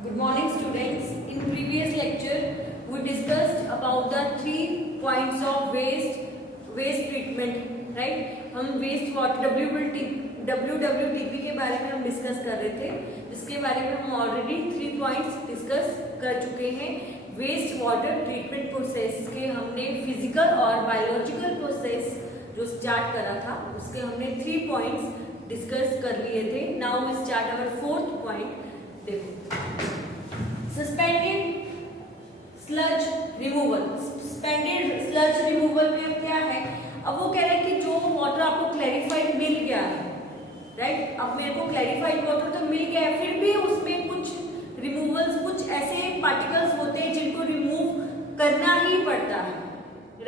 Good morning students. In previous lecture we discussed about the 3 points of waste treatment, right? हम waste water WWTP के बारे में हम discuss कर रहे थे, जिसके बारे में हम ऑलरेडी 3 पॉइंट्स डिस्कस कर चुके हैं। वेस्ट वाटर ट्रीटमेंट प्रोसेस के हमने फिजिकल और बायोलॉजिकल प्रोसेस जो स्टार्ट करा था उसके हमने 3 पॉइंट्स डिस्कस कर लिए थे। Now we start our 4th point. देखो, suspended sludge removal. Suspended sludge removal में क्या है, अब वो कह रहे हैं कि जो वाटर आपको क्लैरिफाइड मिल गया है, राइट? अब मेरे को क्लैरिफाइड वाटर तो मिल गया है, फिर भी उसमें कुछ रिमूवल्स, कुछ ऐसे पार्टिकल्स होते हैं जिनको रिमूव करना ही पड़ता है,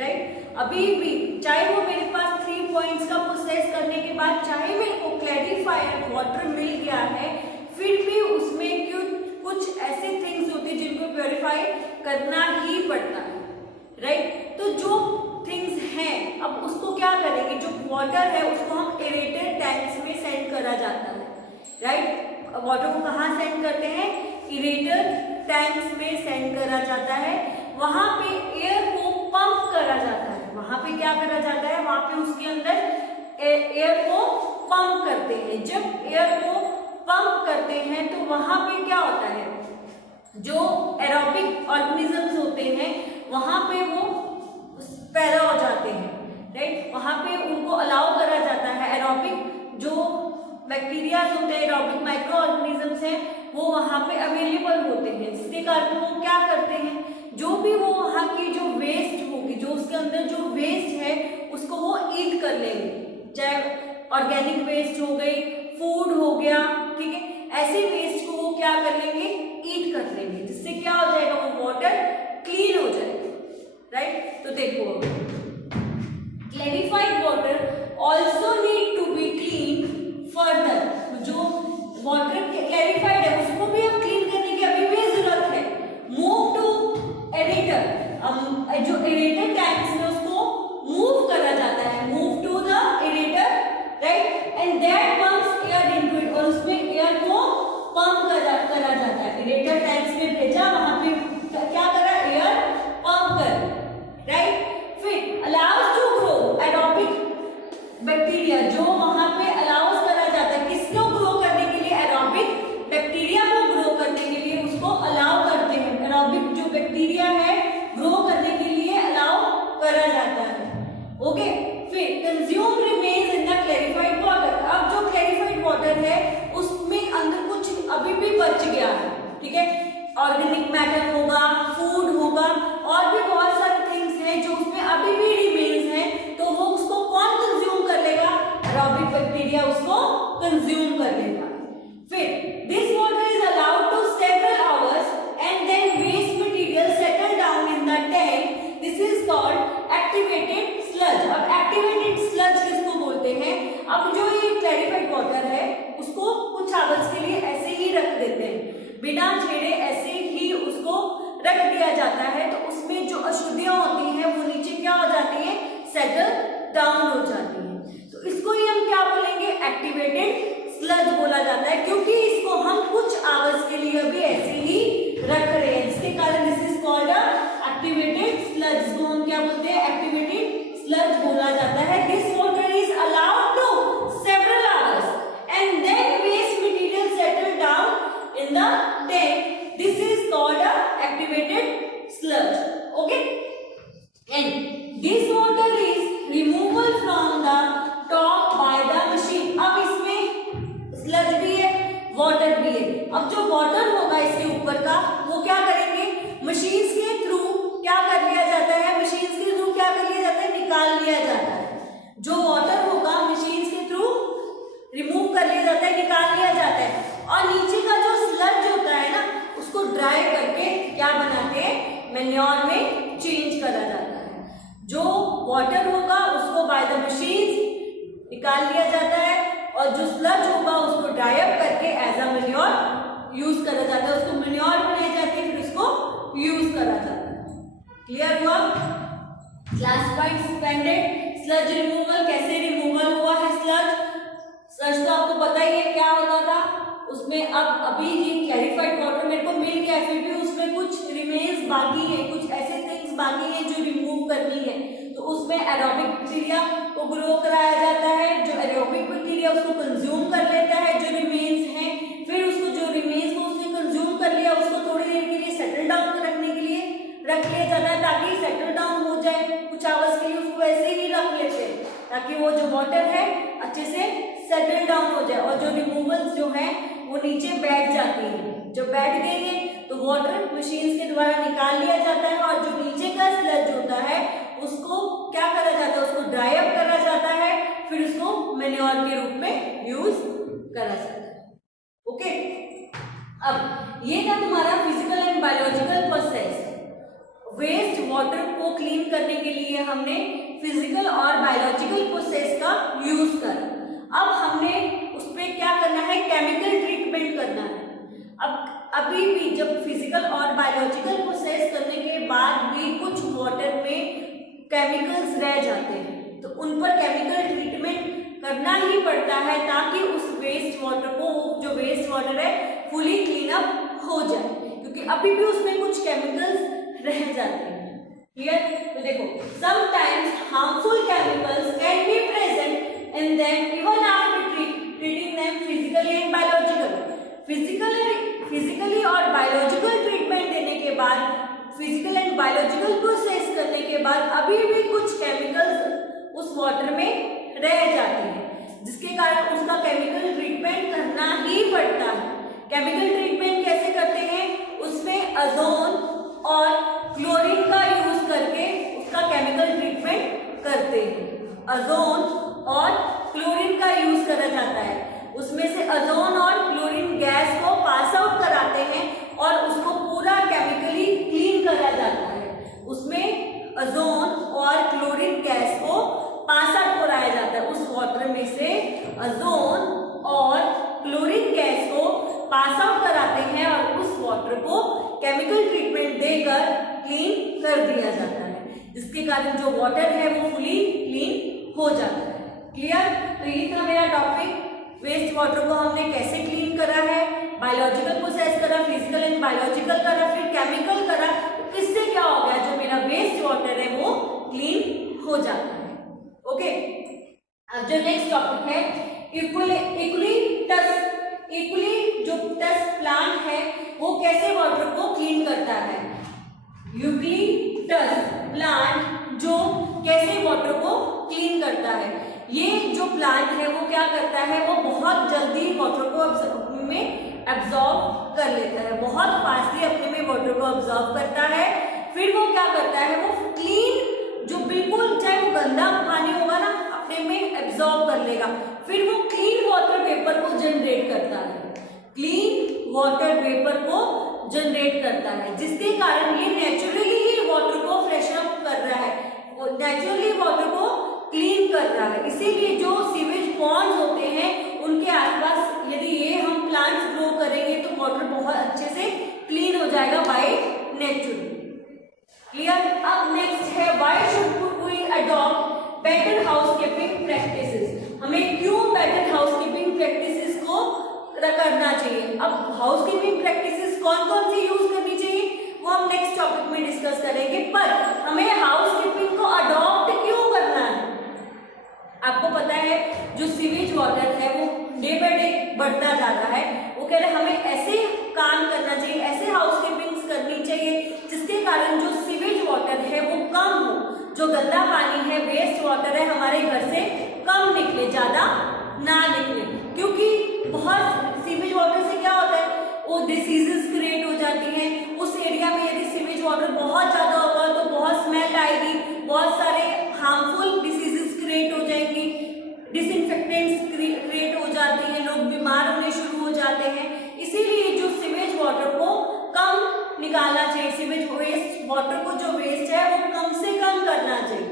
राइट? अभी भी चाहे वो मेरे पास 3 पॉइंट्स का प्रोसेस करने के बाद चाहे मेरे को क्लैरिफाइड वाटर मिल गया है, फिर भी उसमें कुछ ऐसे थिंग्स होते हैं जिनको प्योरीफाई करना ही पड़ता है, राइट? तो जो थिंग्स हैं, अब उसको क्या करेंगे, जो वाटर है उसको हम एरेटेड टैंक्स में सेंड करा जाता है, राइट? वाटर को कहाँ सेंड करते हैं? एरेटेड टैंक्स में सेंड करा जाता है। वहां पे एयर को पंप करा जाता है। वहां पे क्या करा जाता है? वहां पे उसके अंदर एयर को पंप करते हैं। जब एयर को पंप करते हैं तो वहां पे क्या होता है, जो एरोबिक ऑर्गेनिजम्स होते हैं वहां पे वो पैदा हो जाते हैं, राइट? वहां पे उनको अलाउ करा जाता है। एरोबिक जो बैक्टीरिया होते हैं, एरोबिक माइक्रो ऑर्गेनिजम्स हैं, वो वहां पे अवेलेबल होते हैं, जिसके कारण वो क्या करते हैं, जो भी वो वहां की जो वेस्ट होगी, जो उसके अंदर जो वेस्ट है उसको वो ईट कर लेंगे। चाहे ऑर्गेनिक वेस्ट हो गई, फूड हो गया, ठीक है, ऐसे वेस्ट को वो क्या कर लेंगे? ईट कर लेंगे, जिससे क्या हो जाएगा, वो वाटर क्लीन हो जाएगा, राइट? तो देखो, clarified water also need to be clean further. जो वाटर क्लैरिफाइड है उसको भी अब क्लीन करने की अभी भी जरूरत है। Move to aerator. जो एरेटर टैंक्स में उसको मूव करा जाता है, move to the aerator, right? And that pumps air into it, और उसमें एयर को पंप करा जाता है। एरेटर टैंक्स में भेजा, वहां पे क्या करा? एयर पंप कर, राइट? फिर allows to grow aerobic bacteria, जो वहां पे अलाउज करा जाता है किसको ग्रो करने के लिए? एरोबिक बैक्टीरिया को ग्रो करने के लिए उसको अलाउ करते हैं। एरोबिक जो बैक्टीरिया है ग्रो करने के लिए अलाउ करा जाता है, ओके? फिर consume remains in the clarified water. अब जो क्लैरिफाइड वाटर है उसमें अंदर कुछ अभी भी बच गया है, ठीक है? ऑर्गेनिक मैटर होगा, फूड होगा, और भी बहुत सारे थिंग्स हैं जो उसमें अभी भी रिमेन्स हैं, तो वो उसको कौन कंज्यूम कर लेगा? एरोबिक बैक्टीरिया उसको कंज्यूम कर लेगा। फिर this water is allowed to several hours and then waste material settle down in the tank. This is called activated sludge. अब एक्टिवेटेड स्लज किसको बोलते हैं? अब जो ये क्लैरिफाइड वाटर है उसको कुछ आवर्स के लिए ऐसे ही रख देते हैं, बिना छेड़े ऐसे ही उसको रख दिया जाता है, तो उसमें जो अशुद्धियां होती हैं वो नीचे क्या हो जाती है? सेटल डाउन हो जाती है। तो इसको ही हम क्या बोलेंगे? एक्टिवेटेड स्लज बोला जाता है, क्योंकि इसको हम कुछ आवर्स के लिए भी ऐसे ही रख रहे हैं, जिसके कारण this is called activated sludge. इसको हम क्या बोलते हैं? एक्टिवेटेड स्लज बोला जाता है। This water is allowed to several hours and then waste material settle down in the tank. This is called activated sludge, okay? And this water is removal from the top by the machine. अब इसमें sludge भी है, water भी है। अब जो water होगा इसके ऊपर का, वो क्या करेंगे? मशीन्स के थ्रू क्या कर लिया जाता है? मशीन्स के थ्रू क्या कर लिया जाता है? निकाल लिया जाता है। जो वाटर होगा मशीन्स के थ्रू रिमूव कर लिया जाता है, निकाल लिया जाता है, और नीचे का जो स्लज होता है ना, उसको ड्राई करके क्या बनाते हैं? मैन्योर में चेंज करा जाता है। जो वाटर होगा उसको बाय द मशीन्स निकाल लिया जाता है, और जो स्लज होगा उसको ड्राई अप करके एज अ मैन्योर यूज करा जाता है। उसको मैन्योर बनाई जाती है, फिर उसको यूज करा जाता है। क्लियर हुआ? क्लासिफाइड सस्पेंडेड स्लज रिमूवल, कैसे रिमूवल हुआ है स्लज? स्लज तो आपको पता ही है क्या होता था, उसमें अब अभी ये क्लैरिफाइड वाटर मेरे को मिल गया, फिर भी उसमें कुछ रिमेन्स बाकी है, कुछ ऐसे थिंग्स बाकी हैं जो रिमूव करनी है, तो उसमें एरोबिक बैक्टीरिया को ग्रो कराया जाता है। जो एरोबिक बैक्टीरिया उसको कंज्यूम कर लेता है जो रिमेन्स हैं, फिर उसको जो रिमेन्स को उसने कंज्यूम कर लिया उसको थोड़ी देर के लिए सेटल डाउन रखने के लिए रख लिया जाता है, ताकि सेटल डाउन हो जाए। कुछ आवर्स के लिए उसको ऐसे ही रख लेते हैं ताकि वो जो वाटर है अच्छे से सेटल डाउन हो जाए, और जो रिमूवल्स जो है वो नीचे बैठ जाती है। जब बैठ गई है तो वाटर मशीन्स के द्वारा निकाल लिया जाता है, और जो नीचे का स्लज होता है उसको क्या करा जाता है, उसको ड्राई अप करा जाता है, फिर उसको मैन्योर के रूप में यूज करा जाता है। ओके, अब ये था तुम्हारा physical and biological process. Waste water को क्लीन करने के लिए हमने फिजिकल और बायोलॉजिकल प्रोसेस का यूज करा। अब हमने उस पर क्या करना है, केमिकल ट्रीटमेंट करना है। अब अभी भी जब फिजिकल और बायोलॉजिकल प्रोसेस करने के बाद भी कुछ वाटर में केमिकल्स रह जाते हैं, तो उन पर केमिकल ट्रीटमेंट करना ही पड़ता है ताकि उस वेस्ट वाटर को, जो वेस्ट वाटर है, फुली क्लीन अप हो जाए, क्योंकि अभी भी उसमें कुछ केमिकल्स रह जाते हैं। क्लियर? तो देखो, sometimes harmful chemicals can be present in them even after treating them physically and biologically. Physically और बायोलॉजिकल ट्रीटमेंट देने के बाद, फिजिकल एंड बायोलॉजिकल प्रोसेस करने के बाद अभी भी कुछ केमिकल्स उस वाटर में रह जाते हैं, जिसके कारण उसका केमिकल ट्रीटमेंट करना ही पड़ता है। केमिकल ट्रीटमेंट कैसे करते हैं? उसमें अजोन और क्लोरीन का यूज करके उसका केमिकल ट्रीटमेंट करते हैं। अजोन और क्लोरीन का यूज करा जाता है, उसमें से अजोन और क्लोरीन गैस को पास आउट कराते हैं और उसको पूरा केमिकली क्लीन करा जाता है। उसमें अजोन और क्लोरीन गैस को पास आउट कराया जाता है, उस वाटर में से अजोन और क्लोरीन गैस को पास आउट कराते हैं और उस वाटर को केमिकल ट्रीटमेंट देकर क्लीन कर दिया जाता है, जिसके कारण जो वाटर है वो फुली क्लीन हो जाता है। क्लियर? तो ये था मेरा टॉपिक, वेस्ट वाटर को हमने कैसे क्लीन करा है, बायोलॉजिकल प्रोसेस करा, फिजिकल एंड बायोलॉजिकल करा, फिर केमिकल करा, तो किससे क्या हो गया, जो मेरा वेस्ट वाटर है वो क्लीन हो जाता है। ओके, अब जो नेक्स्ट टॉपिक है, इक्विलिटस जो प्लांट है वो कैसे वाटर को क्लीन करता है। यूक्लिटस प्लांट जो कैसे वाटर को क्लीन करता है, ये जो प्लांट है वो क्या करता है, वो बहुत जल्दी वाटर को अपने में एब्जॉर्ब कर लेता है, बहुत फास्टली अपने में वाटर को एब्जॉर्ब करता है। फिर वो क्या करता है, वो क्लीन, जो बिल्कुल चाहे वो गंदा पानी होगा ना, अपने में एब्जॉर्ब कर लेगा, फिर वो क्लीन वाटर वेपर को जनरेट करता है, क्लीन वाटर वेपर को जनरेट करता है, जिसके कारण ये नेचुरली ही वाटर को फ्रेशन अप कर रहा है, नेचुरली वाटर को क्लीन कर रहा है। इसीलिए जो सीवेज पॉन्ड्स होते हैं उनके आसपास यदि ये हम प्लांट्स ग्रो करेंगे तो वाटर बहुत अच्छे से क्लीन हो जाएगा बाय नेचर। क्लियर? अब नेक्स्ट है, why should we adopt better housekeeping practices. हमें क्यों बेटर हाउसकीपिंग प्रैक्टिसेस को करना चाहिए। अब हाउसकीपिंग प्रैक्टिसेस कौन कौन सी यूज करनी चाहिए वो हम नेक्स्ट टॉपिक में डिस्कस करेंगे, पर हमें हाउसकीपिंग को अडॉप्ट क्यों करना है। आपको पता है जो सीवेज वाटर है वो डे बाय डे बढ़ता जा रहा है, वो कह रहे हमें ऐसे काम करना चाहिए, ऐसे हाउसकीपिंग करनी चाहिए जिसके कारण जो सीवेज वाटर है वो कम हो, जो गंदा पानी है, वेस्ट वाटर है, हमारे घर से कम निकले, ज्यादा ना निकले, क्योंकि बहुत सीवेज वाटर से क्या होता है, वो डिसीजेस क्रिएट हो जाती हैं। उस एरिया में यदि सीवेज वाटर बहुत ज्यादा होगा तो बहुत स्मेल आएगी, बहुत सारे हार्मफुल डिसीजेस क्रिएट हो जाएंगी, डिसइंफेक्टेंट्स क्रिएट हो जाती हैं, लोग बीमार होने शुरू हो जाते हैं। इसीलिए जो सीवेज वाटर को कम निकालना चाहिए, सीवेज वेस्ट वाटर को जो वेस्ट है वो कम से कम करना चाहिए।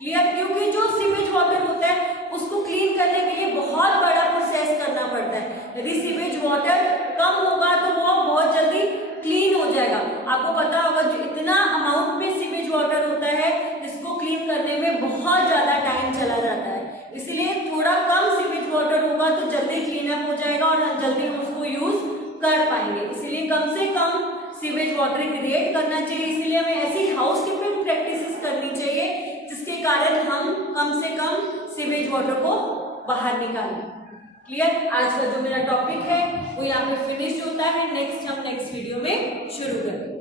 क्लियर? क्योंकि जो सीवेज वाटर होता है उसको क्लीन करने के लिए बहुत बड़ा प्रोसेस करना पड़ता है। यदि सीवेज वाटर कम होगा तो वो बहुत जल्दी क्लीन हो जाएगा। आपको पता होगा जो इतना अमाउंट में सीवेज वाटर होता है इसको क्लीन करने में बहुत ज्यादा टाइम चला जाता है, इसलिए थोड़ा कम सीवेज वाटर होगा तो जल्दी क्लीन अप हो जाएगा और जल्दी हम उसको यूज कर पाएंगे। इसलिए कम से कम सीवेज वाटर क्रिएट करना चाहिए। इसलिए हमें ऐसी हाउसकीपिंग प्रैक्टिसेस करनी चाहिए जिसके कारण हम कम से कम सीवेज वाटर को बाहर निकालें। क्लियर? आज का जो मेरा टॉपिक है वो यहाँ पे फिनिश होता है। नेक्स्ट हम नेक्स्ट वीडियो में शुरू करेंगे।